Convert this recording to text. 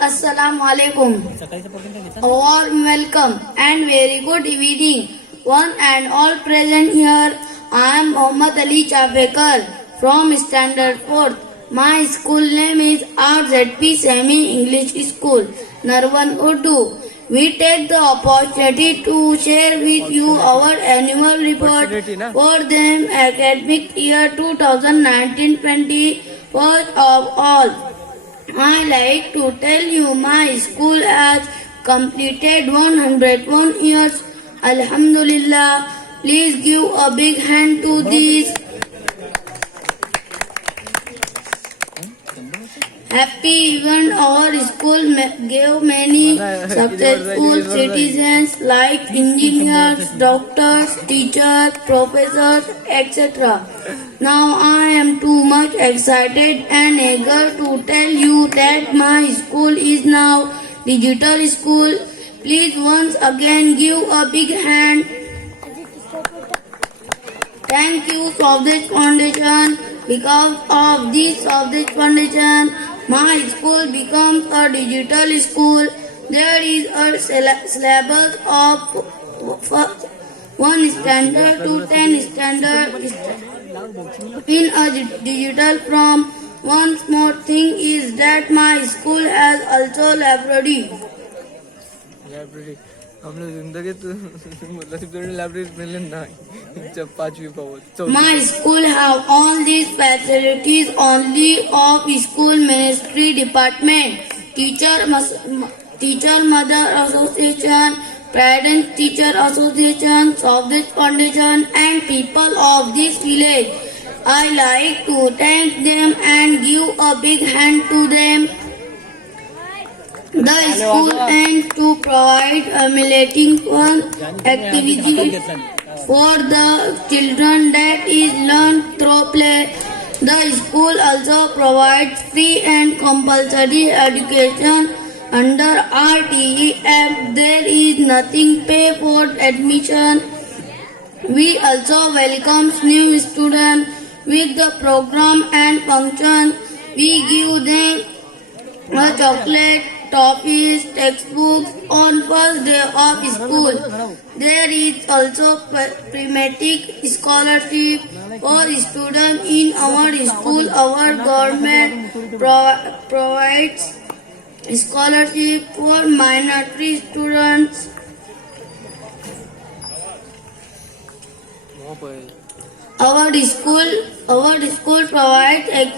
Assalamu alaikum. A warm welcome and very good evening. One and all present here. I am Mohammad Ali Chafekar from Standard 4th. My school name is RZP Semi English School, Narwan Urdu. We take the opportunity to share with you our annual report for the academic year 2019-20. First of all, I like to tell you my school has completed 101 years. Alhamdulillah. Please give a big hand to this happy event. Our school gave many successful citizens like engineers, doctors, teachers, professors, etc. Now I am too much excited and eager to tell you that my school is now digital school. Please once again give a big hand. Thank you Sovdet Foundation. Because of this Sovdet Foundation, my school becomes a digital school. There is a syllabus of 1 standard to 10 standard in a digital form. One more thing is that my school has also library. हम लोग जिंदगी तो मतलब library मिले ना जब 5वीं power. My school have all these facilities only of school ministry department, teacher mother association, parent teacher association, Sovdet Foundation, and people of this village. I like to thank them and give a big hand to them. The school aims to provide stimulating fun activities for the children that is learned through play. The school also provides free and compulsory education under RTE Act. There is nothing pay for admission. We also welcome new students with the program and functions. We give them a chocolate, toffees, textbooks on first day of school. There is also prematic scholarship for students in our school. Our government provides scholarship for minority students. Our school provides